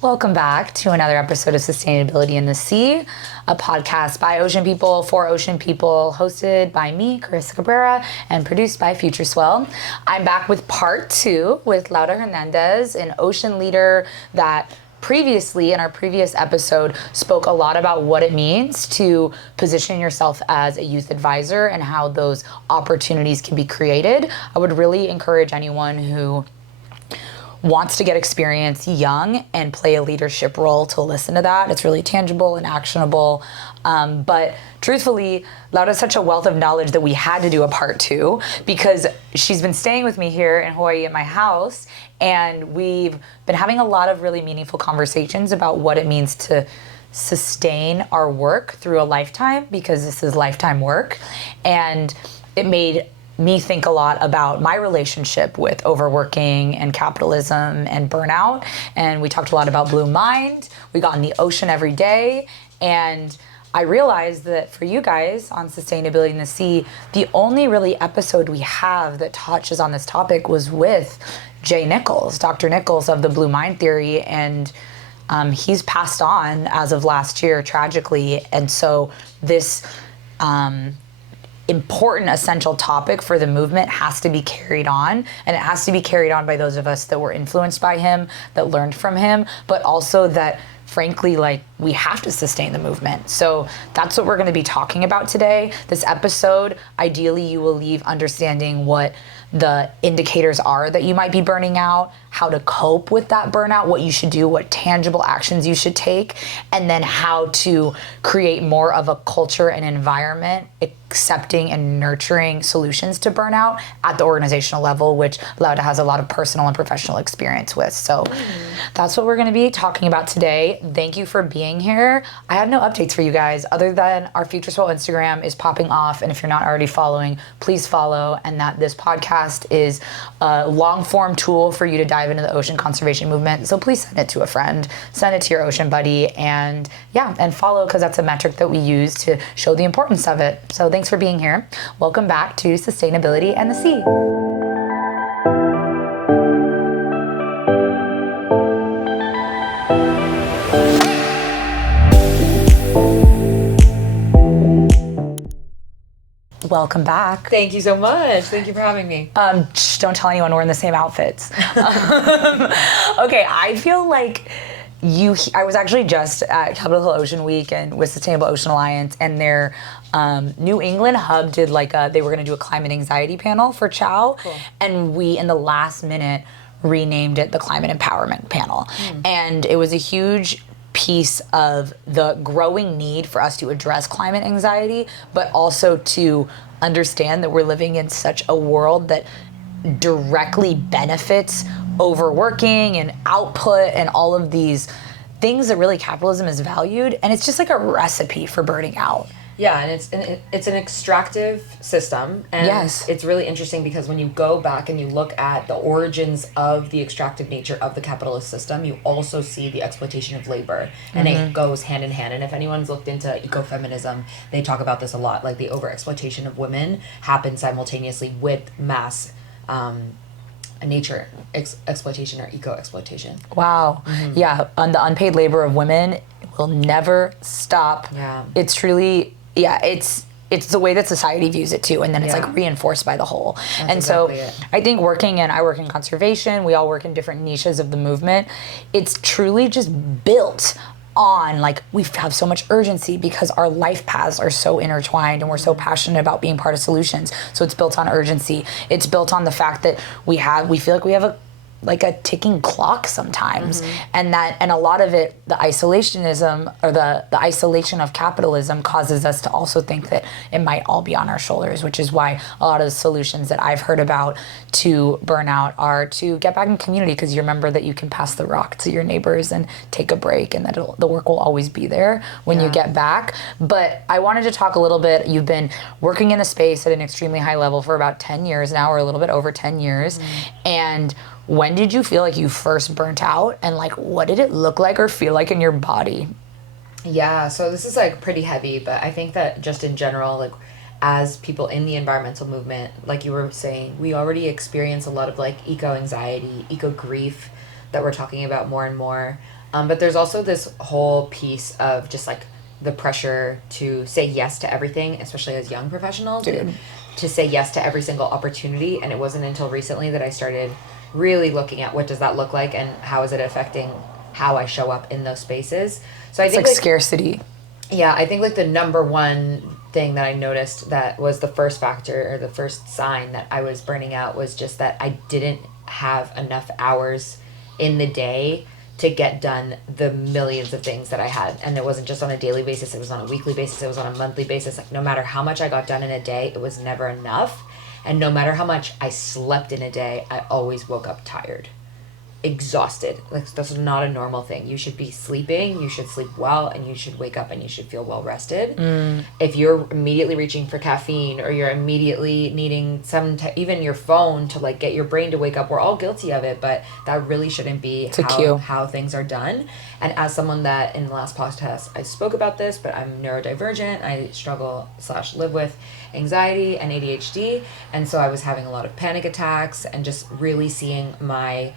Welcome back to another episode of Sustainability in the Sea, a podcast by ocean people for ocean people, hosted by me, Carissa Cabrera, and produced by FutureSwell. I'm back with part 2 with Laura Hernandez, an ocean leader that previously, in our previous episode, spoke a lot about what it means to position yourself as a youth advisor and how those opportunities can be created. I would really encourage anyone who wants to get experience young and play a leadership role to listen to that. It's really tangible and actionable. But truthfully, Laura's such a wealth of knowledge that we had to do a part 2 because she's been staying with me here in Hawaii at my house, and we've been having a lot of really meaningful conversations about what it means to sustain our work through a lifetime, because this is lifetime work. And it made me think a lot about my relationship with overworking and capitalism and burnout. And we talked a lot about Blue Mind. We got in the ocean every day. And I realized that for you guys on Sustainability in the Sea, the only really episode we have that touches on this topic was with Jay Nichols, Dr. Nichols of the Blue Mind Theory. And he's passed on as of last year, tragically. And so this important, essential topic for the movement has to be carried on, and it has to be carried on by those of us that were influenced by him, that learned from him, but also that, frankly, like, we have to sustain the movement. So that's what we're going to be talking about today. This episode, ideally, you will leave understanding what the indicators are that you might be burning out, how to cope with that burnout, what you should do, what tangible actions you should take, and then how to create more of a culture and environment accepting and nurturing solutions to burnout at the organizational level, which Laura has a lot of personal and professional experience with. So that's what we're going to be talking about today. Thank you for being here. I have no updates for you guys other than our FutureSwell Instagram is popping off, and if you're not already following, please follow, and that this podcast is a long-form tool for you to dive into the ocean conservation movement. So please send it to a friend, send it to your ocean buddy, and follow, because that's a metric that we use to show the importance of it. So thanks for being here. Welcome back to Sustainability and the Sea. Welcome back. Thank you so much. Thank you for having me. Don't tell anyone we're in the same outfits. Okay, I feel like I was actually just at Capitol Hill Ocean Week and with Sustainable Ocean Alliance, and their New England hub did they were going to do a climate anxiety panel for Chow. Cool. And we, in the last minute, renamed it the Climate Empowerment Panel. And it was a huge piece of the growing need for us to address climate anxiety, but also to understand that we're living in such a world that directly benefits overworking and output and all of these things that really capitalism is valued, and it's just like a recipe for burning out. Yeah, and it's an extractive system, and yes, it's really interesting because when you go back and you look at the origins of the extractive nature of the capitalist system, you also see the exploitation of labor, and it goes hand in hand. And if anyone's looked into ecofeminism, they talk about this a lot. Like, the overexploitation of women happens simultaneously with mass nature exploitation or eco-exploitation. Wow. Yeah, on the unpaid labor of women will never stop. Yeah. It's truly... Yeah, it's the way that society views it too, and then it's like reinforced by the whole. That's and exactly so it. I think I work in conservation, we all work in different niches of the movement. It's truly just built on, like, we have so much urgency because our life paths are so intertwined and we're so passionate about being part of solutions. So it's built on urgency. It's built on the fact that we feel like we have a ticking clock sometimes, and a lot of it, the isolationism or the isolation of capitalism causes us to also think that it might all be on our shoulders, which is why a lot of the solutions that I've heard about to burnout are to get back in community, because you remember that you can pass the rock to your neighbors and take a break, and that the work will always be there when you get back. But I wanted to talk a little bit. You've been working in the space at an extremely high level for about 10 years now, or a little bit over 10 years, and when did you feel like you first burnt out, and like what did it look like or feel like in your body? Yeah, so this is like pretty heavy, but I think that just in general, like, as people in the environmental movement, like you were saying, we already experience a lot of like eco anxiety, eco grief that we're talking about more and more. But there's also this whole piece of just like the pressure to say yes to everything, especially as young professionals. Dude. To say yes to every single opportunity. And it wasn't until recently that I started really looking at what does that look like and how is it affecting how I show up in those spaces. So I think like scarcity. Yeah, I think like the number one thing that I noticed that was the first factor or the first sign that I was burning out was just that I didn't have enough hours in the day to get done the millions of things that I had. And it wasn't just on a daily basis, it was on a weekly basis, it was on a monthly basis. Like no matter how much I got done in a day, it was never enough. And no matter how much I slept in a day, I always woke up tired. Exhausted. Like that's not a normal thing. You should be sleeping, you should sleep well, and you should wake up and you should feel well rested. If you're immediately reaching for caffeine or you're immediately needing even your phone to like get your brain to wake up, we're all guilty of it, but that really shouldn't be how things are done. And as someone that in the last podcast I spoke about this, but I'm neurodivergent, I struggle / live with anxiety and ADHD, and so I was having a lot of panic attacks and just really seeing my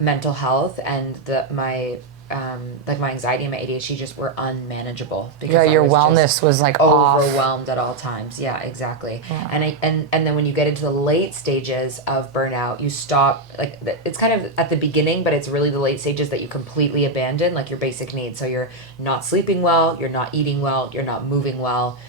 mental health and my anxiety and my ADHD just were unmanageable because your wellness was like overwhelmed at all times. Yeah, exactly. Yeah. And then when you get into the late stages of burnout, you stop, like it's kind of at the beginning, but it's really the late stages that you completely abandon like your basic needs. So you're not sleeping well, you're not eating well, you're not moving well.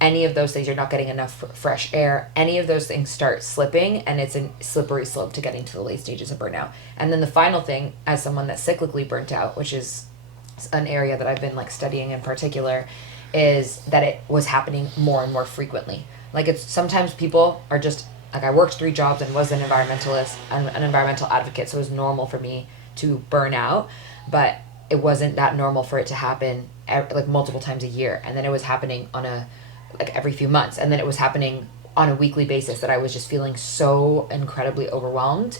Any of those things, you're not getting enough fresh air. Any of those things start slipping, and it's a slippery slope to getting to the late stages of burnout. And then the final thing, as someone that's cyclically burnt out, which is an area that I've been like studying in particular, is that it was happening more and more frequently. Like it's sometimes people are just like, I worked 3 jobs and was an environmentalist, an environmental advocate, so it was normal for me to burn out, but it wasn't that normal for it to happen like multiple times a year. And then it was happening on like every few months, and then it was happening on a weekly basis that I was just feeling so incredibly overwhelmed,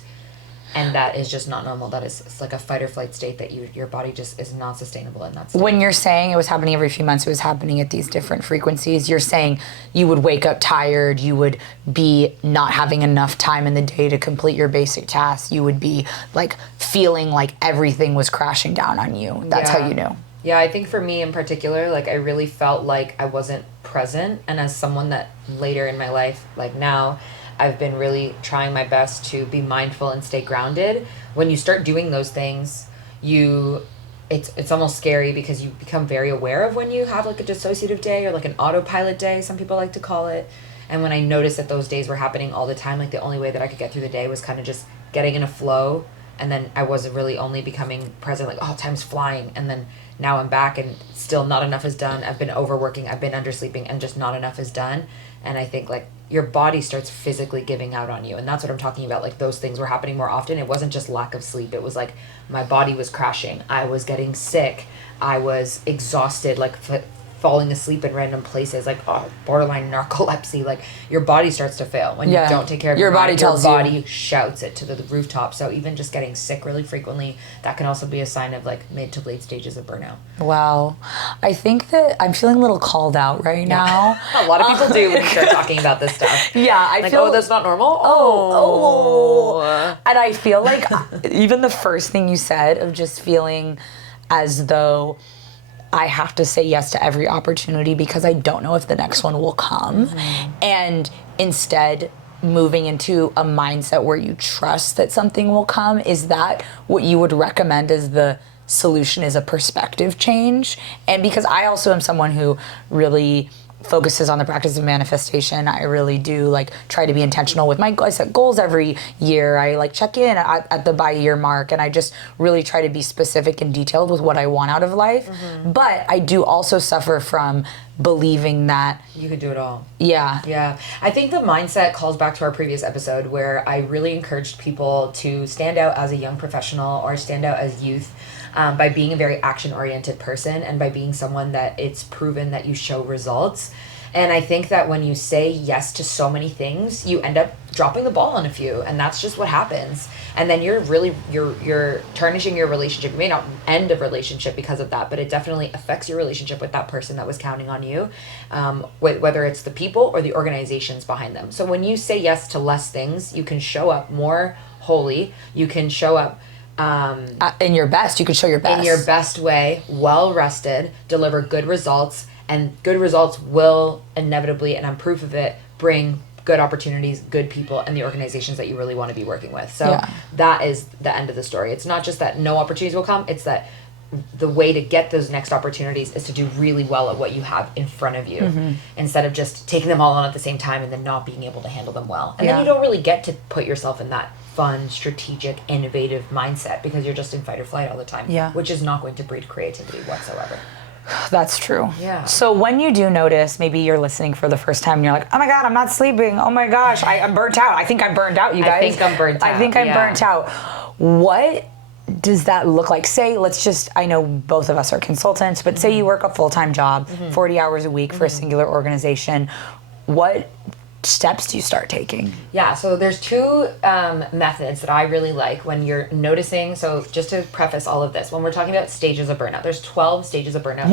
and that is just not normal. That is, it's like a fight or flight state that your body just is not sustainable in that state. When you're saying it was happening every few months, it was happening at these different frequencies, you're saying you would wake up tired, you would be not having enough time in the day to complete your basic tasks, you would be like feeling like everything was crashing down on you. That's how you knew. Yeah, I think for me in particular, like I really felt like I wasn't present. And as someone that later in my life, like now, I've been really trying my best to be mindful and stay grounded. When you start doing those things, it's almost scary because you become very aware of when you have like a dissociative day or like an autopilot day, some people like to call it. And when I noticed that those days were happening all the time, like the only way that I could get through the day was kind of just getting in a flow. And then I wasn't really only becoming present, like, oh, time's flying. And then now I'm back and still not enough is done. I've been overworking, I've been undersleeping, and just not enough is done. And I think like your body starts physically giving out on you. And that's what I'm talking about. Like those things were happening more often. It wasn't just lack of sleep. It was like my body was crashing. I was getting sick. I was exhausted, like falling asleep in random places, like borderline narcolepsy. Like your body starts to fail when you don't take care of your body. Your body shouts it to the rooftop. So even just getting sick really frequently, that can also be a sign of like mid to late stages of burnout. Wow. I think that I'm feeling a little called out right now. A lot of people do when you start talking about this stuff. Yeah, I like, feel... oh, that's not normal? Oh. And I feel like even the first thing you said of just feeling as though I have to say yes to every opportunity because I don't know if the next one will come. Mm-hmm. And instead moving into a mindset where you trust that something will come, is that what you would recommend as the solution, is a perspective change? And because I also am someone who really focuses on the practice of manifestation, I really do like try to be intentional with I set goals every year. I like check in at the bi-year mark, and I just really try to be specific and detailed with what I want out of life. Mm-hmm. But I do also suffer from believing that you could do it all. Yeah. I think the mindset calls back to our previous episode where I really encouraged people to stand out as a young professional or stand out as youth by being a very action-oriented person and by being someone that it's proven that you show results. And I think that when you say yes to so many things, you end up dropping the ball on a few, and that's just what happens. And then you're tarnishing your relationship. You may not end a relationship because of that, but it definitely affects your relationship with that person that was counting on you, whether it's the people or the organizations behind them. So when you say yes to less things, you can show up more wholly. You can show up in your best. You could show your best. In your best way, well rested, deliver good results, and good results will inevitably, and I'm proof of it, bring good opportunities, good people, and the organizations that you really want to be working with. So that is the end of the story. It's not just that no opportunities will come, it's that the way to get those next opportunities is to do really well at what you have in front of you, instead of just taking them all on at the same time and then not being able to handle them well. And then you don't really get to put yourself in that fun, strategic, innovative mindset, because you're just in fight or flight all the time, which is not going to breed creativity whatsoever. That's true. Yeah. So when you do notice, maybe you're listening for the first time and you're like, oh my God, I'm not sleeping. Oh my gosh, I'm burnt out. I think I'm burned out, you guys. I think I'm burnt out. I think I'm burnt out. What does that look like? Say, I know both of us are consultants, but say you work a full-time job, 40 hours a week for a singular organization. What steps do you start taking? Yeah, so there's two methods that I really like when you're noticing. So just to preface all of this, when we're talking about stages of burnout, there's 12 stages of burnout.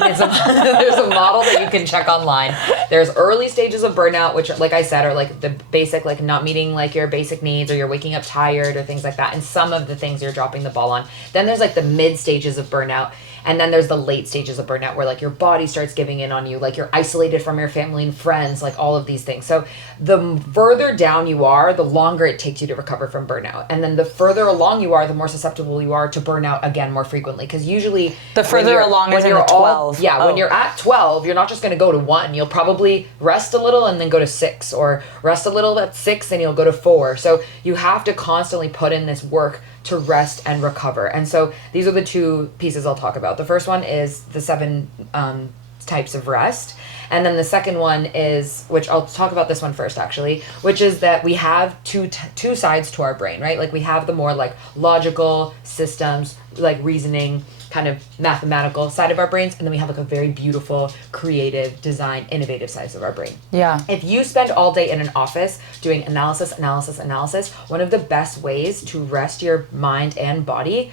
There's a model that you can check online. There's early stages of burnout, which, like I said, are like the basic, like not meeting like your basic needs, or you're waking up tired or things like that. And some of the things you're dropping the ball on. Then there's like the mid stages of burnout. And then there's the late stages of burnout, where like your body starts giving in on you, like you're isolated from your family and friends, like all of these things. So the further down you are, the longer it takes you to recover from burnout. And then the further along you are, the more susceptible you are to burnout again more frequently. Because usually the further along is in the 12. When you're at 12, you're not just going to go to 1. You'll probably rest a little and then go to 6, or rest a little at 6 and you'll go to 4. So you have to constantly put in this work to rest and recover. And so these are the two pieces I'll talk about. The first one is the 7 types of rest. And then the second one is, which I'll talk about this one first actually, which is that we have two sides to our brain, right? Like we have the more like logical systems, like reasoning, kind of mathematical side of our brains, and then we have like a very beautiful, creative, design, innovative sides of our brain. Yeah. If you spend all day in an office doing analysis, one of the best ways to rest your mind and body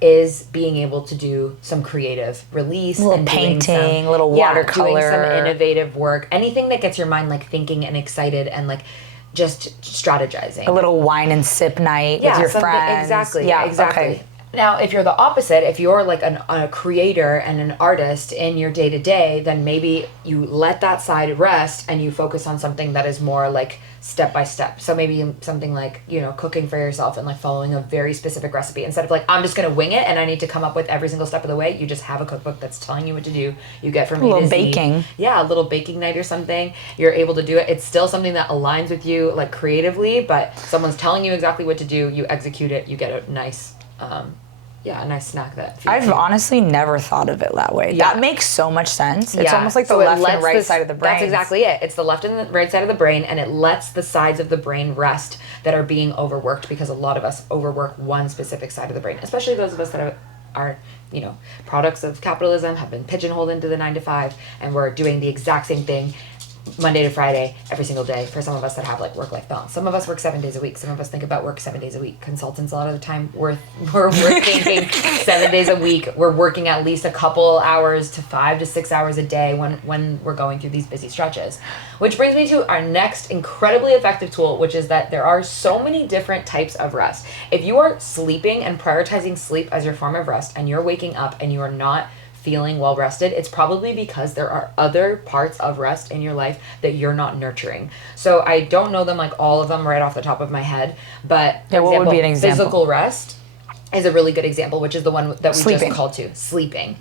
is being able to do some creative release, a little painting, a little watercolor, doing some innovative work, anything that gets your mind like thinking and excited and like just strategizing. A little wine and sip night with your friends. Exactly. Yeah, exactly. Okay. Now, if you're the opposite, if you're like a creator and an artist in your day-to-day, then maybe you let that side rest and you focus on something that is more like step-by-step. So maybe something like, cooking for yourself and like following a very specific recipe. Instead of like, I'm just going to wing it and I need to come up with every single step of the way, you just have a cookbook that's telling you what to do. You get from A little baking. Yeah, a little baking night or something. You're able to do it. It's still something that aligns with you like creatively, but someone's telling you exactly what to do. You execute it. You get a nice... a nice snack that I've honestly never thought of it that way. That makes so much sense. It's almost like the left and right side of the brain. That's exactly it. It's the left and the right side of the brain, and it lets the sides of the brain rest that are being overworked, because a lot of us overwork one specific side of the brain, especially those of us that are products of capitalism, have been pigeonholed into the 9 to 5, and we're doing the exact same thing Monday to Friday, every single day. For some of us that have like work-life balance, some of us work 7 days a week. Some of us think about work 7 days a week. Consultants, a lot of the time, we're thinking 7 days a week. We're working at least a couple hours to 5 to 6 hours a day when we're going through these busy stretches. Which brings me to our next incredibly effective tool, which is that there are so many different types of rest. If you are sleeping and prioritizing sleep as your form of rest, and you're waking up and you are not feeling well rested, it's probably because there are other parts of rest in your life that you're not nurturing. So I don't know them, like all of them right off the top of my head, but for example, what would be an example? Physical rest is a really good example, which is the one that we just called to, sleeping.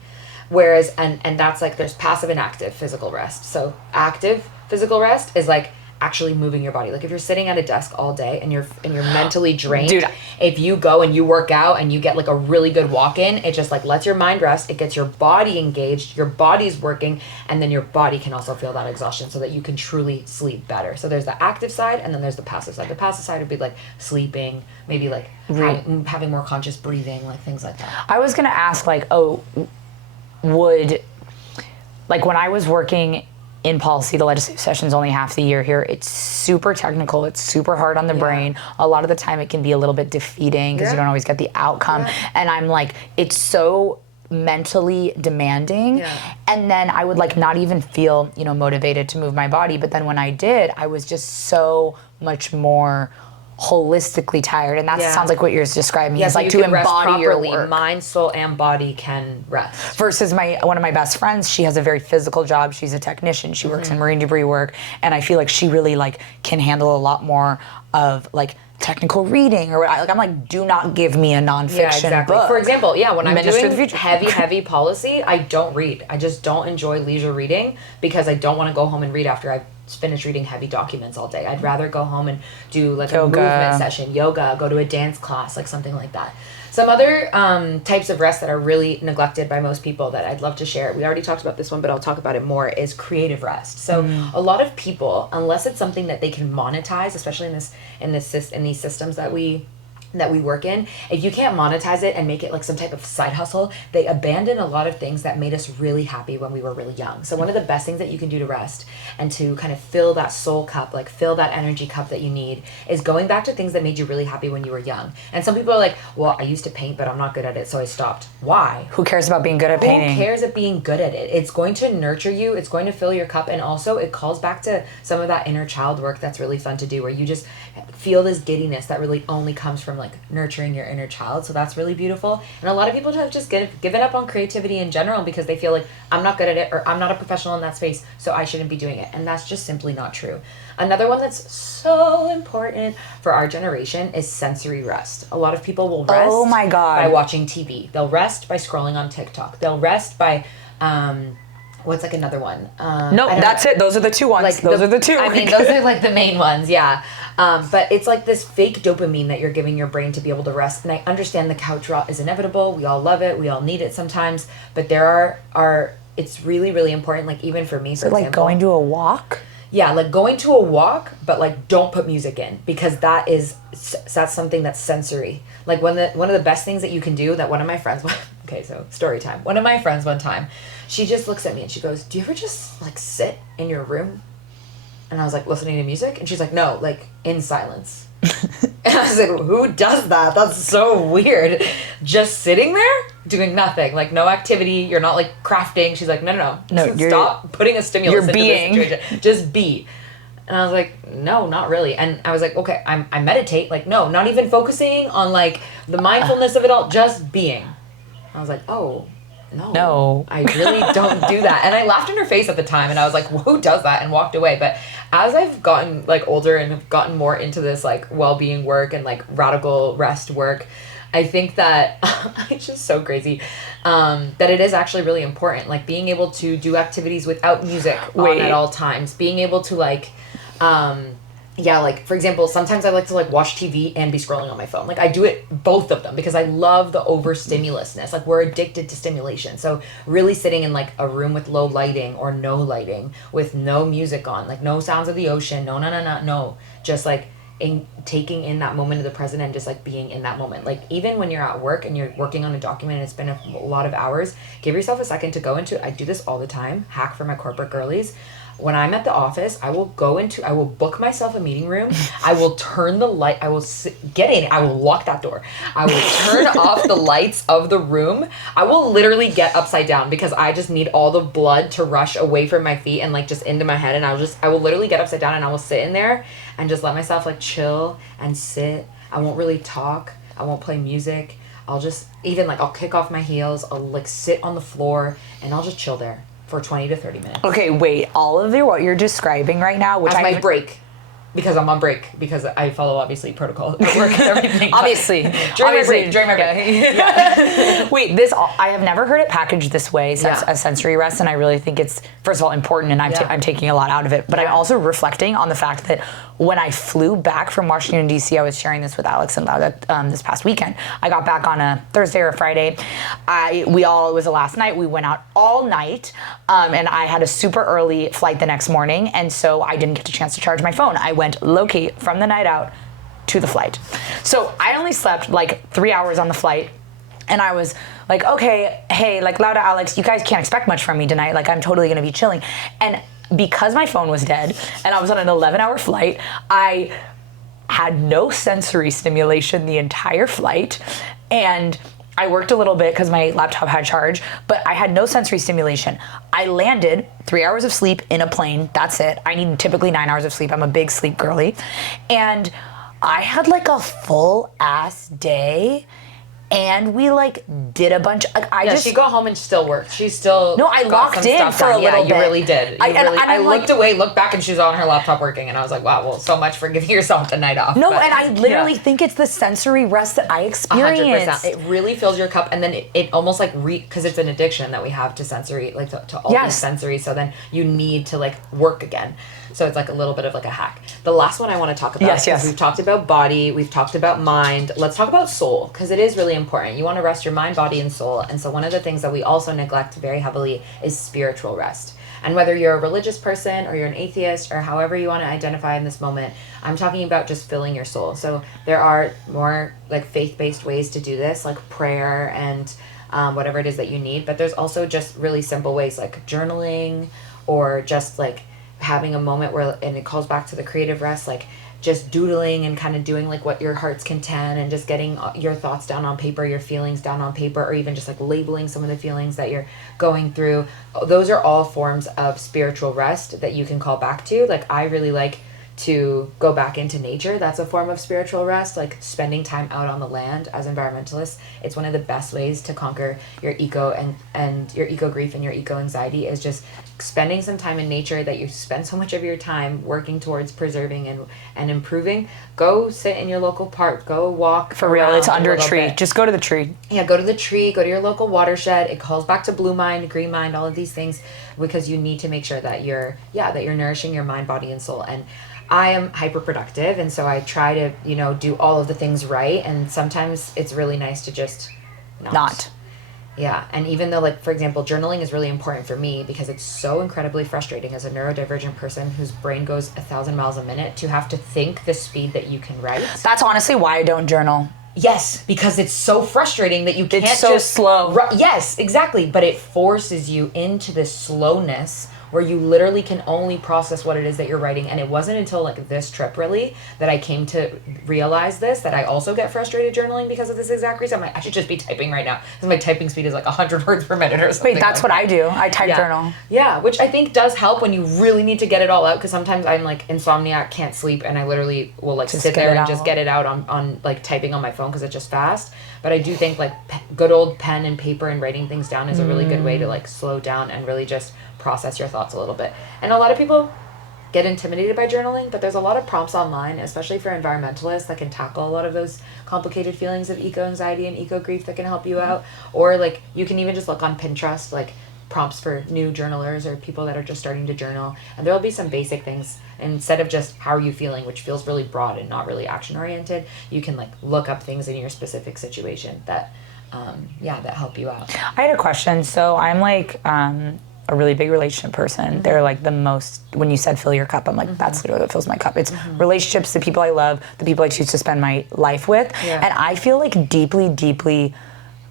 Whereas, and that's like, there's passive and active physical rest. So active physical rest is like actually moving your body. Like if you're sitting at a desk all day and you're mentally drained, Dude, if you go and you work out and you get like a really good walk in, it just like lets your mind rest. It gets your body engaged, your body's working, and then your body can also feel that exhaustion so that you can truly sleep better. So there's the active side and then there's the passive side. The passive side would be like sleeping, maybe like having more conscious breathing, like things like that. I was going to ask like, when I was working in policy, the legislative session's only half the year here. It's super technical. It's super hard on the brain. A lot of the time it can be a little bit defeating because you don't always get the outcome. And I'm like, it's so mentally demanding. And then I would like not even feel, motivated to move my body. But then when I did, I was just so much more holistically tired. And that sounds like what you're describing is like to embody your work. Mind, soul, and body can rest. Versus one of my best friends, she has a very physical job. She's a technician. She works in marine debris work. And I feel like she really like can handle a lot more of like technical reading or like I'm like, do not give me a nonfiction book. For example, when I'm doing heavy policy, I don't read. I just don't enjoy leisure reading because I don't want to go home and read after I've finished reading heavy documents all day. I'd rather go home and do like a movement session, yoga, go to a dance class, like something like that. Some other types of rest that are really neglected by most people that I'd love to share, we already talked about this one, but I'll talk about it more, is creative rest. So a lot of people, unless it's something that they can monetize, especially in these systems that we work in, if you can't monetize it and make it like some type of side hustle, they abandon a lot of things that made us really happy when we were really young. So one of the best things that you can do to rest and to kind of fill that soul cup, like fill that energy cup that you need, is going back to things that made you really happy when you were young. And some people are like, well, I used to paint, but I'm not good at it, so I stopped. Why? Who cares about being good at painting? Who cares at being good at it? It's going to nurture you. It's going to fill your cup. And also it calls back to some of that inner child work that's really fun to do, where you just feel this giddiness that really only comes from like nurturing your inner child. So that's really beautiful. And a lot of people have just given up on creativity in general because they feel like I'm not good at it, or I'm not a professional in that space, so I shouldn't be doing it. And that's just simply not true. Another one that's so important for our generation is sensory rest. A lot of people will rest by watching TV. They'll rest by scrolling on TikTok. They'll rest by what's like another one? No, that's it. Those are the two ones. Like those are the two. I mean, those are like the main ones, yeah. But it's like this fake dopamine that you're giving your brain to be able to rest. And I understand the couch rot is inevitable. We all love it. We all need it sometimes. But there are it's really, really important. Like even for me, for example, like going to a walk. Yeah, like going to a walk, but like don't put music in, because that's something that's sensory. Like one of the best things that you can do, that one of my friends, okay, so story time. One of my friends one time, she just looks at me and she goes, "Do you ever just like sit in your room?" And I was like, listening to music? And she's like, "No, like in silence." And I was like, who does that? That's so weird. Just sitting there doing nothing, like no activity. You're not like crafting. She's like, no. Stop putting a stimulus into this situation. Just be. And I was like, no, not really. And I was like, okay, I meditate. Like, no, not even focusing on like the mindfulness of it all, just being. I was like, oh, no, I really don't do that. And I laughed in her face at the time, and I was like, who does that? And walked away. But as I've gotten like older and have gotten more into this like well-being work and like radical rest work, I think that it's just so crazy that it is actually really important. Like being able to do activities without music on at all times, being able to like like for example, sometimes I like to like watch TV and be scrolling on my phone. Like I do it, both of them, because I love the overstimulousness. Like we're addicted to stimulation. So really sitting in like a room with low lighting or no lighting, with no music on, like no sounds of the ocean, no, just like taking in that moment of the present and just like being in that moment. Like even when you're at work and you're working on a document and it's been a lot of hours, give yourself a second to go into it. I do this all the time, hack for my corporate girlies. When I'm at the office, I will book myself a meeting room. I will turn the light. I will get in. I will lock that door. I will turn off the lights of the room. I will literally get upside down because I just need all the blood to rush away from my feet and like just into my head. And I will literally get upside down and I will sit in there and just let myself like chill and sit. I won't really talk. I won't play music. I'll just I'll kick off my heels. I'll like sit on the floor and I'll just chill there for 20 to 30 minutes. Okay, wait, all of what you're describing right now, which as my break, because I'm on break, because I follow obviously protocol at work and everything. Obviously. During my break. Yeah. Wait, I have never heard it packaged this way, as sensory rest, and I really think it's, first of all, important, and I'm taking a lot out of it, but I'm also reflecting on the fact that when I flew back from Washington, D.C., I was sharing this with Alex and Lauda this past weekend. I got back on a Thursday or a Friday. It was the last night. We went out all night, and I had a super early flight the next morning, and so I didn't get a chance to charge my phone. I went low-key from the night out to the flight. So I only slept like 3 hours on the flight, and I was like, okay, hey, like Lauda, Alex, you guys can't expect much from me tonight. Like I'm totally gonna be chilling. And because my phone was dead and I was on an 11-hour flight, I had no sensory stimulation the entire flight. And I worked a little bit because my laptop had charge, but I had no sensory stimulation. I landed 3 hours of sleep in a plane. That's it. I need typically 9 hours of sleep. I'm a big sleep girly. And I had like a full ass day. And we like did a bunch. She got home and still worked. She still I locked in for a little bit. Yeah, you really did. I looked away, looked back, and she was on her laptop working, and I was like, wow, well, so much for giving yourself the night off. No, and I literally think it's the sensory rest that I experience. 100%. It really fills your cup, and then it almost like because it's an addiction that we have to sensory, like to all these sensory. So then you need to like work again. So it's like a little bit of like a hack. The last one I want to talk about is we've talked about body, we've talked about mind. Let's talk about soul, because it is really important. You want to rest your mind, body, and soul. And so one of the things that we also neglect very heavily is spiritual rest. And whether you're a religious person or you're an atheist or however you want to identify in this moment, I'm talking about just filling your soul. So there are more like faith-based ways to do this, like prayer and whatever it is that you need. But there's also just really simple ways like journaling or just like having a moment where, and it calls back to the creative rest, like just doodling and kind of doing like what your heart's content and just getting your thoughts down on paper, your feelings down on paper, or even just like labeling some of the feelings that you're going through. Those are all forms of spiritual rest that you can call back to. Like I really like to go back into nature. That's a form of spiritual rest, like spending time out on the land. As environmentalists, it's one of the best ways to conquer your eco and your eco grief and your eco anxiety is just spending some time in nature that you spend so much of your time working towards preserving and improving. Go sit in your local park, go walk. For real, it's under a tree. Just go to the tree. Yeah, go to the tree, go to your local watershed. It calls back to blue mind, green mind, all of these things, because you need to make sure that you're nourishing your mind, body, and soul. And I am hyper productive, and so I try to, do all of the things right, and sometimes it's really nice to just not. Yeah, and even though, like, for example, journaling is really important for me because it's so incredibly frustrating as a neurodivergent person whose brain goes 1,000 miles a minute to have to think the speed that you can write. That's honestly why I don't journal. Yes, because it's so frustrating that you can't It's so slow. Yes, exactly, but it forces you into this slowness where you literally can only process what it is that you're writing. And it wasn't until like this trip really that I came to realize that I also get frustrated journaling because of this exact reason. I'm like, I should just be typing right now because my typing speed is like 100 words per minute or something. Wait, that's what I do. I type journal. Yeah, which I think does help when you really need to get it all out, because sometimes I'm like insomniac, can't sleep, and I literally will like just sit there and just get it out on like typing on my phone because it's just fast. But I do think like good old pen and paper and writing things down is a really good way to like slow down and really just process your thoughts a little bit. And a lot of people get intimidated by journaling, but there's a lot of prompts online, especially for environmentalists, that can tackle a lot of those complicated feelings of eco anxiety and eco grief that can help you out. Or like you can even just look on Pinterest, like prompts for new journalers or people that are just starting to journal, and there'll be some basic things. Instead of just how are you feeling, which feels really broad and not really action oriented, you can like look up things in your specific situation that that help you out. I had a question. So I'm like a really big relationship person. Mm-hmm. They're like the most, when you said fill your cup, I'm like, that's literally what fills my cup. It's relationships, the people I love, the people I choose to spend my life with. Yeah. And I feel like deeply, deeply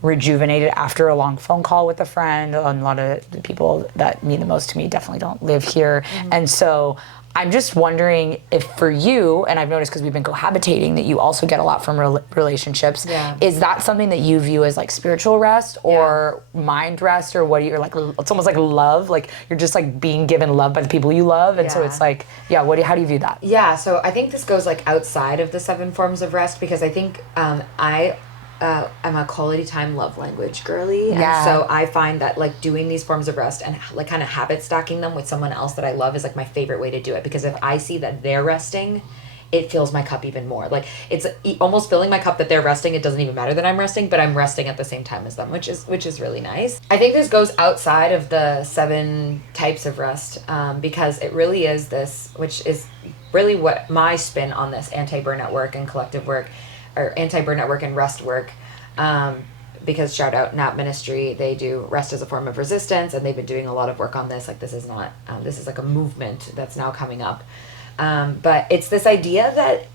rejuvenated after a long phone call with a friend. A lot of the people that mean the most to me definitely don't live here. And so I'm just wondering if for you, and I've noticed because we've been cohabitating, that you also get a lot from relationships. Yeah. Is that something that you view as like spiritual rest or mind rest, or what do you like? It's almost like love, like you're just like being given love by the people you love, and so it's like, how do you view that? Yeah, so I think this goes like outside of the 7 forms of rest, because I think I'm a quality time love language girly. And so I find that like doing these forms of rest and like kind of habit stacking them with someone else that I love is like my favorite way to do it, because if I see that they're resting, it fills my cup even more. Like it's almost filling my cup that they're resting. It doesn't even matter that I'm resting, but I'm resting at the same time as them, which is really nice. I think this goes outside of the 7 types of rest, because it really is this, which is really what my spin on this anti-burnout work and collective work, or anti-burnout work and rest work, because shout out Nap Ministry, they do rest as a form of resistance, and they've been doing a lot of work on this. Like this is not, this is like a movement that's now coming up. But it's this idea that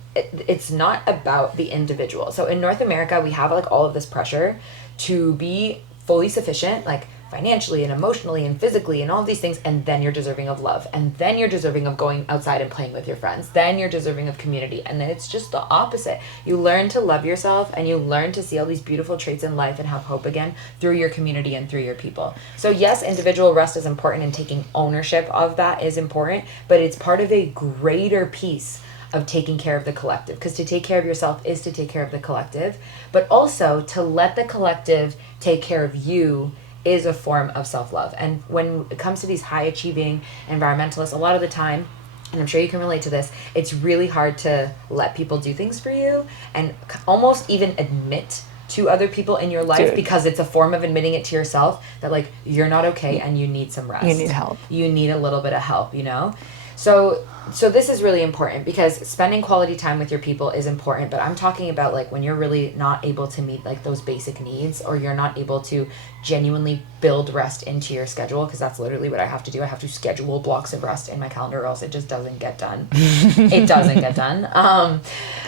it's not about the individual. So in North America, we have like all of this pressure to be fully sufficient, like financially and emotionally and physically and all of these things, and then you're deserving of love, and then you're deserving of going outside and playing with your friends, then you're deserving of community. And then it's just the opposite. You learn to love yourself, and you learn to see all these beautiful traits in life and have hope again through your community and through your people. So yes, individual rest is important, and taking ownership of that is important, but it's part of a greater piece of taking care of the collective, because to take care of yourself is to take care of the collective, but also to let the collective take care of you is a form of self-love. And when it comes to these high achieving environmentalists, a lot of the time, and I'm sure you can relate to this, it's really hard to let people do things for you and almost even admit to other people in your life, because it's a form of admitting it to yourself that like you're not okay and you need some rest. You need help. You need a little bit of help, you know? So this is really important, because spending quality time with your people is important, but I'm talking about like when you're really not able to meet like those basic needs, or you're not able to genuinely build rest into your schedule, because that's literally what I have to do. I have to schedule blocks of rest in my calendar, or else it just doesn't get done. It doesn't get done.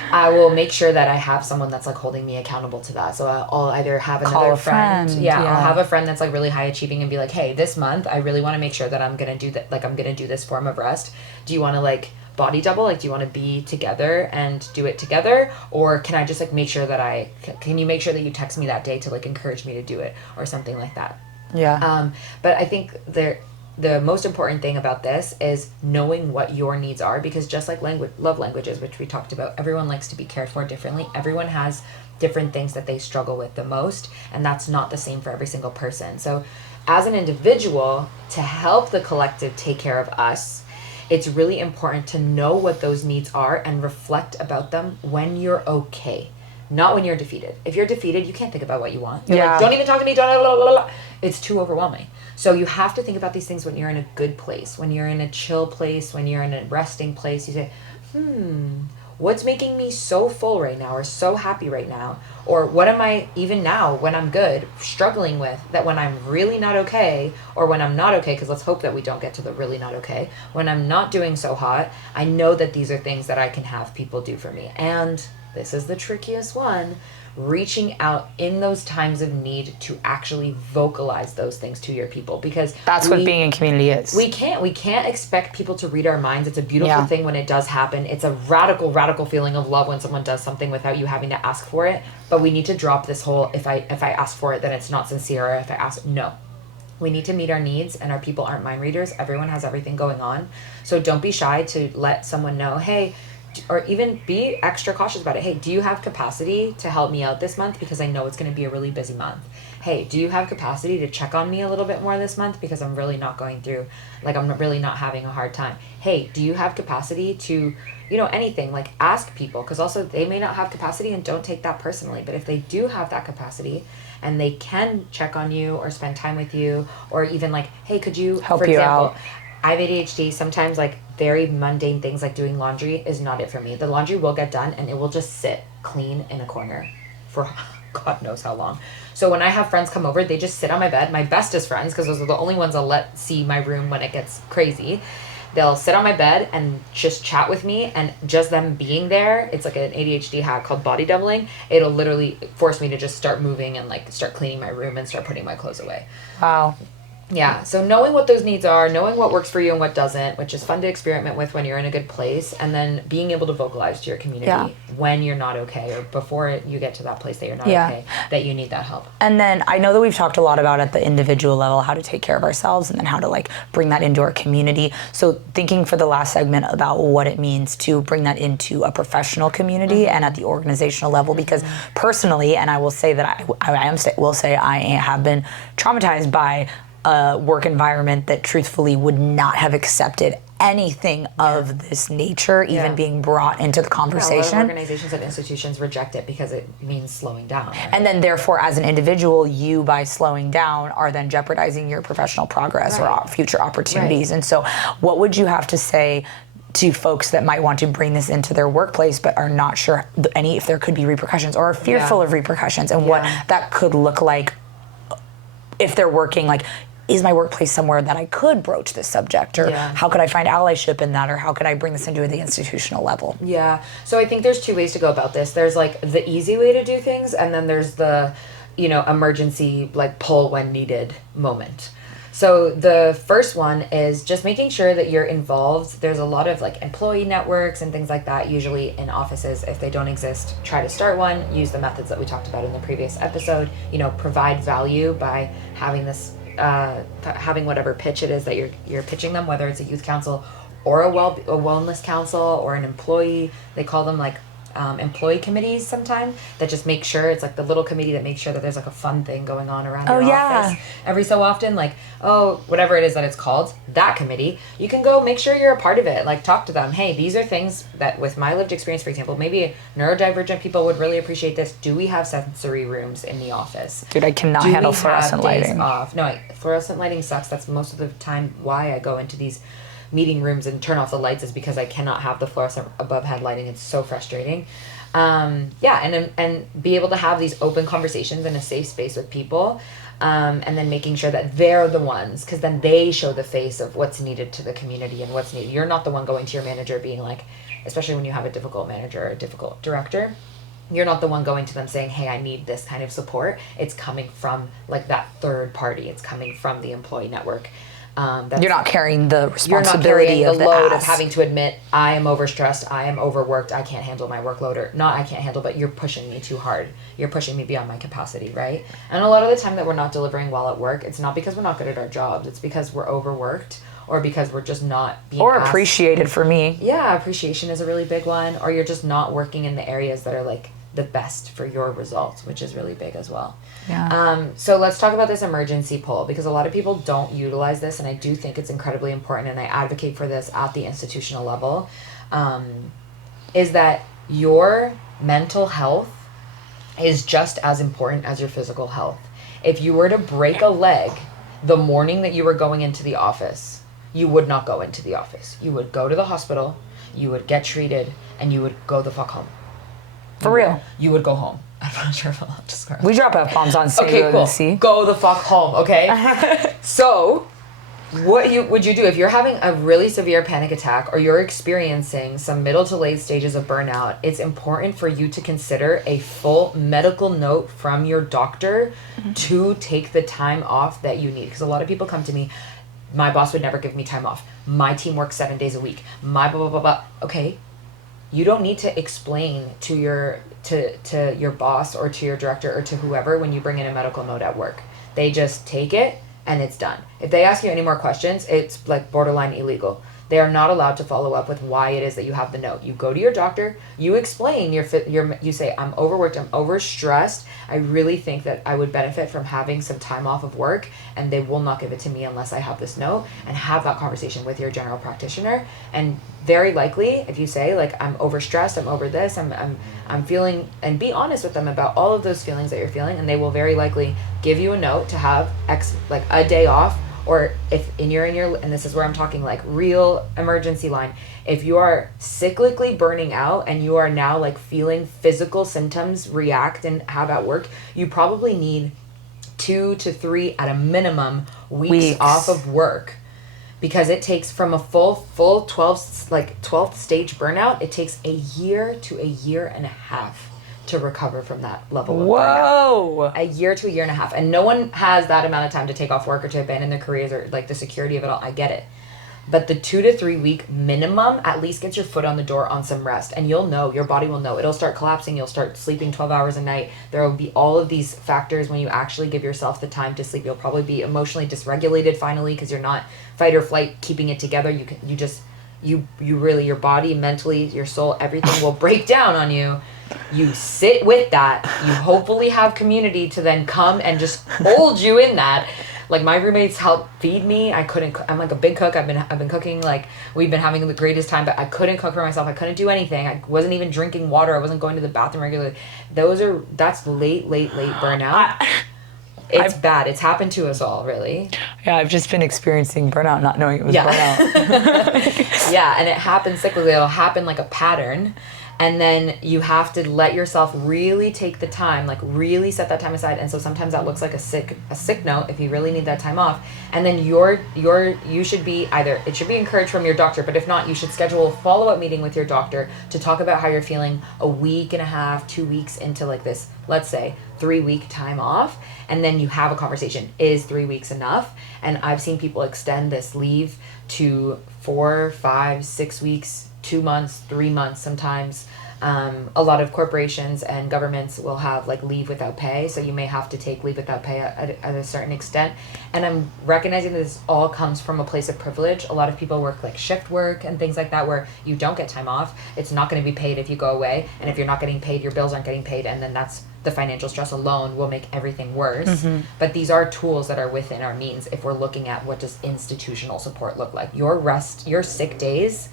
I will make sure that I have someone that's like holding me accountable to that. So I'll either have another friend. Yeah, I'll have a friend that's like really high achieving and be like, hey, this month I really want to make sure that I'm going to do that. Like I'm going to do this form of rest. Do you want to like body double? Like, do you want to be together and do it together? Or can I just like make sure that can you make sure that you text me that day to like encourage me to do it or something like that? Yeah. But I think the most important thing about this is knowing what your needs are, because just like love languages, which we talked about, everyone likes to be cared for differently. Everyone has different things that they struggle with the most, and that's not the same for every single person. So as an individual, to help the collective take care of us, it's really important to know what those needs are and reflect about them when you're okay, not when you're defeated. If you're defeated, you can't think about what you want. You're like, don't even talk to me, blah, blah, blah, blah. It's too overwhelming. So you have to think about these things when you're in a good place, when you're in a chill place, when you're in a resting place. You say, what's making me so full right now, or so happy right now? Or what am I, even now when I'm good, struggling with, that when I'm really not okay, or when I'm not okay, because let's hope that we don't get to the really not okay, when I'm not doing so hot, I know that these are things that I can have people do for me. And this is the trickiest one, reaching out in those times of need to actually vocalize those things to your people, because that's what being in community is. We can't expect people to read our minds. It's a beautiful thing when it does happen. It's a radical feeling of love when someone does something without you having to ask for it. But we need to drop this whole, if I ask for it, then it's not sincere, or if I ask, no. We need to meet our needs, and our people aren't mind readers. Everyone has everything going on. So don't be shy to let someone know, hey, or even be extra cautious about it. Hey, do you have capacity to help me out this month? Because I know it's going to be a really busy month. Hey, do you have capacity to check on me a little bit more this month? Because I'm really not going through, like, I'm really not having a hard time. Hey, do you have capacity to, anything? Like, ask people, because also they may not have capacity, and don't take that personally. But if they do have that capacity and they can check on you or spend time with you, or even like, hey, could you, help for you example, out. I have ADHD. Sometimes like very mundane things like doing laundry is not it for me. The laundry will get done and it will just sit clean in a corner for God knows how long. So when I have friends come over, they just sit on my bed, my bestest friends, because those are the only ones I'll let see my room when it gets crazy. They'll sit on my bed and just chat with me, and just them being there, it's like an ADHD hack called body doubling. It'll literally force me to just start moving and like start cleaning my room and start putting my clothes away. Wow. Yeah, so knowing what those needs are, knowing what works for you and what doesn't, which is fun to experiment with when you're in a good place, and then being able to vocalize to your community when you're not okay, or before you get to that place that you're not okay, that you need that help. And then I know that we've talked a lot about at the individual level how to take care of ourselves, and then how to like bring that into our community. So thinking for the last segment about what it means to bring that into a professional community and at the organizational level, because personally, and I will say that I have been traumatized by a work environment that truthfully would not have accepted anything of this nature even being brought into the conversation. A lot of organizations and institutions reject it because it means slowing down. Right? And then therefore, as an individual, you, by slowing down, are then jeopardizing your professional progress or future opportunities. And so what would you have to say to folks that might want to bring this into their workplace but are not sure if there could be repercussions, or are fearful of repercussions, and what that could look like if they're working, like, is my workplace somewhere that I could broach this subject, or how could I find allyship in that, or how could I bring this into the institutional level? Yeah, so I think there's two ways to go about this. There's like the easy way to do things, and then there's the, emergency, like pull when needed moment. So the first one is just making sure that you're involved. There's a lot of like employee networks and things like that, usually in offices. If they don't exist, try to start one. Use the methods that we talked about in the previous episode. Provide value by having this, having whatever pitch it is that you're pitching them, whether it's a youth council or a wellness council or an employee. They call them like employee committees sometimes, that just make sure it's like the little committee that makes sure that there's like a fun thing going on around your office every so often, like, whatever it is that it's called, that committee. You can go make sure you're a part of it, like talk to them. Hey, these are things that with my lived experience, for example, maybe neurodivergent people would really appreciate this. Do we have sensory rooms in the office? Dude, I cannot handle fluorescent lighting. No, fluorescent lighting sucks. That's most of the time why I go into these meeting rooms and turn off the lights, is because I cannot have the fluorescent above head lighting. It's so frustrating. And be able to have these open conversations in a safe space with people, and then making sure that they're the ones, because then they show the face of what's needed to the community and what's needed. You're not the one going to your manager being like, especially when you have a difficult manager or a difficult director, you're not the one going to them saying, hey, I need this kind of support. It's coming from like that third party. It's coming from the employee network. You're not carrying the responsibility, you're not carrying the load ask. of having to admit, I am overstressed, I am overworked, I can't handle my workload, or not I can't handle, but you're pushing me too hard. You're pushing me beyond my capacity, right? And a lot of the time that we're not delivering well at work, it's not because we're not good at our jobs, it's because we're overworked, or because we're just not being asked. Appreciated for me. Yeah, appreciation is a really big one, or you're just not working in the areas that are like the best for your results, which is really big as well. Yeah. So let's talk about this emergency pull, because a lot of people don't utilize this, and I do think it's incredibly important, and I advocate for this at the institutional level, is that your mental health is just as important as your physical health. If you were to break a leg the morning that you were going into the office, you would not go into the office. You would go to the hospital, you would get treated, and you would go the fuck home. For real. You would go home. I'm not sure if I'll just We drop F-bombs on stage. Okay, cool. Go the fuck home, okay? So, what would you do if you're having a really severe panic attack, or you're experiencing some middle to late stages of burnout? It's important for you to consider a full medical note from your doctor to take the time off that you need. Because a lot of people come to me, my boss would never give me time off. My team works 7 days a week. My blah, blah, blah, blah. Okay. You don't need to explain to your boss or to your director or to whoever when you bring in a medical note at work. They just take it and it's done. If they ask you any more questions, it's like borderline illegal. They are not allowed to follow up with why it is that you have the note. You go to your doctor, you explain you say, I'm overworked, I'm overstressed. I really think that I would benefit from having some time off of work, and they will not give it to me unless I have this note, and have that conversation with your general practitioner. And very likely, if you say like, I'm overstressed, I'm over this, I'm feeling, and be honest with them about all of those feelings that you're feeling, and they will very likely give you a note to have like a day off. Or if and this is where I'm talking like real emergency line, if you are cyclically burning out and you are now like feeling physical symptoms react and have at work, you probably need 2 to 3 at a minimum weeks off of work, because it takes from a full 12th stage burnout, it takes a year to a year and a half to recover from that level of burnout. A year to a year and a half. And no one has that amount of time to take off work or to abandon their careers or like the security of it all. I get it. But the 2 to 3 week minimum at least gets your foot on the door on some rest. And you'll know, your body will know. It'll start collapsing. You'll start sleeping 12 hours a night. There will be all of these factors when you actually give yourself the time to sleep. You'll probably be emotionally dysregulated finally, because you're not fight or flight keeping it together. You really, your body, mentally, your soul, everything will break down on you. You sit with that. You hopefully have community to then come and just hold you in that. Like my roommates help feed me. I'm like a big cook. I've been cooking, like we've been having the greatest time, but I couldn't cook for myself. I couldn't do anything. I wasn't even drinking water. I wasn't going to the bathroom regularly. That's late burnout. It's bad. It's happened to us all, really. Yeah, I've just been experiencing burnout, not knowing it was burnout. Yeah, and it happens cyclically. It'll happen like a pattern. And then you have to let yourself really take the time, like really set that time aside. And so sometimes that looks like a sick note if you really need that time off. And then you should be it should be encouraged from your doctor, but if not, you should schedule a follow-up meeting with your doctor to talk about how you're feeling a week and a half, 2 weeks into like this, let's say 3-week time off. And then you have a conversation. Is 3 weeks enough? And I've seen people extend this leave to 4, 5, 6 weeks, 2 months, 3 months sometimes. A lot of corporations and governments will have like leave without pay, so you may have to take leave without pay at a certain extent. And I'm recognizing that this all comes from a place of privilege. A lot of people work like shift work and things like that where you don't get time off. It's not going to be paid if you go away, and if you're not getting paid, your bills aren't getting paid, and then that's the financial stress alone will make everything worse. But these are tools that are within our means if we're looking at what does institutional support look like. Your rest, your sick days,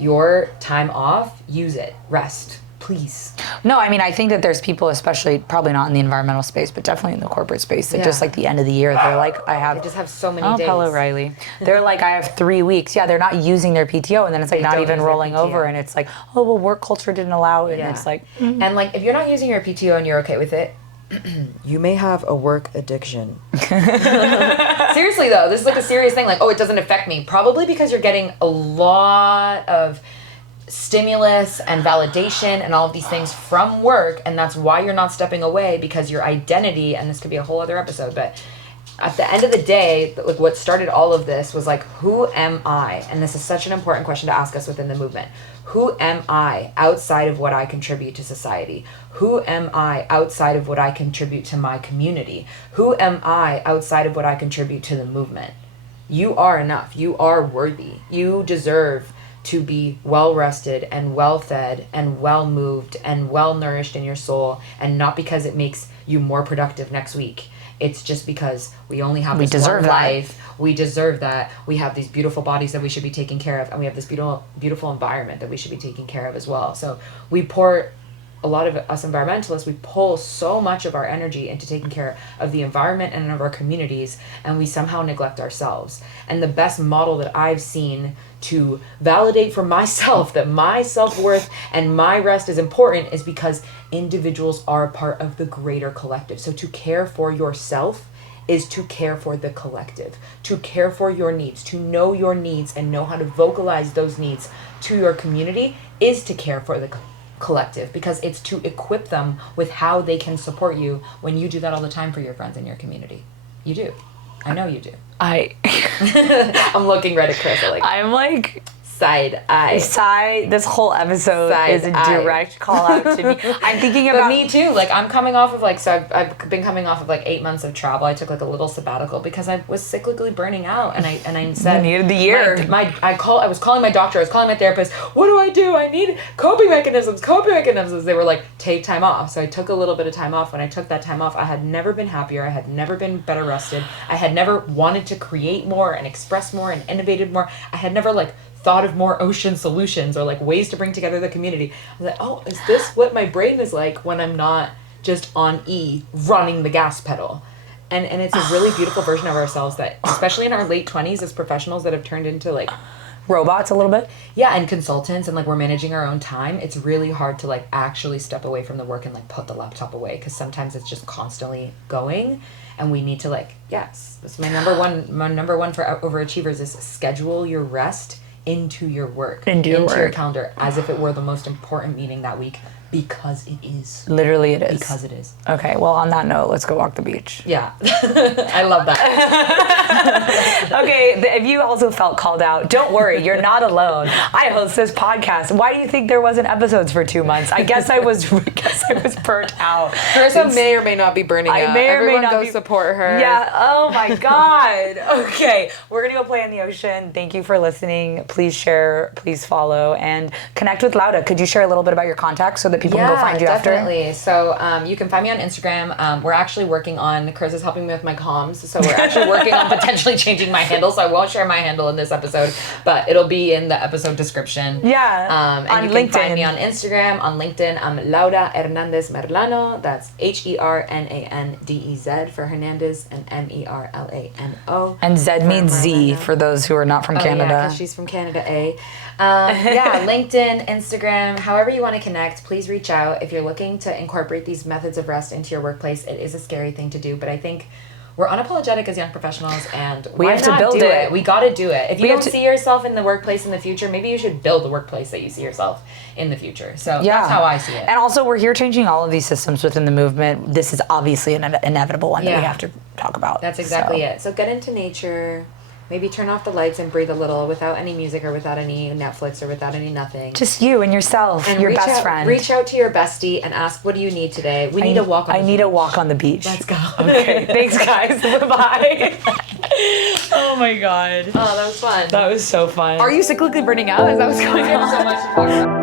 your time off, use it. Rest, please. No, I mean, I think that there's people, especially probably not in the environmental space, but definitely in the corporate space, that just like the end of the year, they're like, they just have so many days. Hello, Riley. They're like, I have 3 weeks. Yeah, they're not using their PTO, and then it's like not even rolling over, and it's like, oh, well, work culture didn't allow it, and it's like... And like, if you're not using your PTO and you're okay with it, you may have a work addiction. Seriously though, this is like a serious thing. Like, oh, it doesn't affect me. Probably because you're getting a lot of stimulus and validation and all of these things from work, and that's why you're not stepping away, because your identity, and this could be a whole other episode, but at the end of the day, like what started all of this was like, who am I? And this is such an important question to ask us within the movement. Who am I outside of what I contribute to society? Who am I outside of what I contribute to my community? Who am I outside of what I contribute to the movement? You are enough. You are worthy. You deserve to be well rested and well fed and well moved and well nourished in your soul, and not because it makes you more productive next week. It's just because we only have this one life. We deserve that. We have these beautiful bodies that we should be taking care of, and we have this beautiful environment that we should be taking care of as well. So we pour, a lot of us environmentalists, we pull so much of our energy into taking care of the environment and of our communities, and we somehow neglect ourselves. And the best model that I've seen to validate for myself that my self-worth and my rest is important is because individuals are a part of the greater collective. So to care for yourself is to care for the collective, to care for your needs, to know your needs and know how to vocalize those needs to your community is to care for the collective, because it's to equip them with how they can support you when you do that all the time for your friends in your community. You do. I know you do. I'm looking right at Chris. I'm like... Side eye. This whole episode is a direct call out to me. I'm thinking about... But me too. Like, I'm coming off of like... So I've been coming off of like 8 months of travel. I took like a little sabbatical because I was cyclically burning out. And I said... You needed the year. I was calling my doctor. I was calling my therapist. What do? I need coping mechanisms. They were like, take time off. So I took a little bit of time off. When I took that time off, I had never been happier. I had never been better rested. I had never wanted to create more and express more and innovated more. I had never like thought of more ocean solutions or like ways to bring together the community. I was like, oh, is this what my brain is like when I'm not just on E running the gas pedal? And it's a really beautiful version of ourselves that, especially in our late 20s as professionals that have turned into like robots a little bit. Yeah, and consultants, and like we're managing our own time. It's really hard to like actually step away from the work and like put the laptop away, because sometimes it's just constantly going. And we need to like, yes, that's my number one for overachievers is schedule your rest into your work, into your calendar, as if it were the most important meeting that week, because it is. Literally it is. Because it is. Okay, well, on that note, let's go walk the beach. Yeah. I love that. Okay, if you also felt called out, don't worry, you're not alone. I host this podcast. Why do you think there wasn't episodes for 2 months? I guess I was burnt out. Carissa may or may not be burning out. Everyone go support her. Yeah, oh my God. Okay, we're gonna go play in the ocean. Thank you for listening. Please share, please follow, and connect with Lauda. Could you share a little bit about your contacts so that people can go find you definitely. after? So you can find me on Instagram. We're actually working on, Chris is helping me with my comms, so we're actually working on potentially changing my handle, so I won't share my handle in this episode, but it'll be in the episode description. Yeah, and you can find me on Instagram, on LinkedIn. I'm Laura Hernandez Merlano. That's HERNANDEZ for Hernandez and MERLANO. And Z means Z for those who are not from Canada. Yeah, because she's from Canada, yeah, LinkedIn, Instagram, however you want to connect, please reach out. If you're looking to incorporate these methods of rest into your workplace, it is a scary thing to do, but I think we're unapologetic as young professionals, and we have to build it. We got to do it. If you don't see yourself in the workplace in the future, maybe you should build the workplace that you see yourself in the future. So that's how I see it. And also, we're here changing all of these systems within the movement. This is obviously an inevitable one that we have to talk about. That's exactly it. So get into nature. Maybe turn off the lights and breathe a little without any music or without any Netflix or without any nothing. Just you and yourself, and your best friend. Reach out to your bestie and ask, what do you need today? We need a walk on the beach. I need a walk on the beach. Let's go. Okay, thanks guys. Bye-bye. Oh my God. Oh, that was fun. That was so fun. Are you cyclically burning out? Is that what's going on? So much to talk about.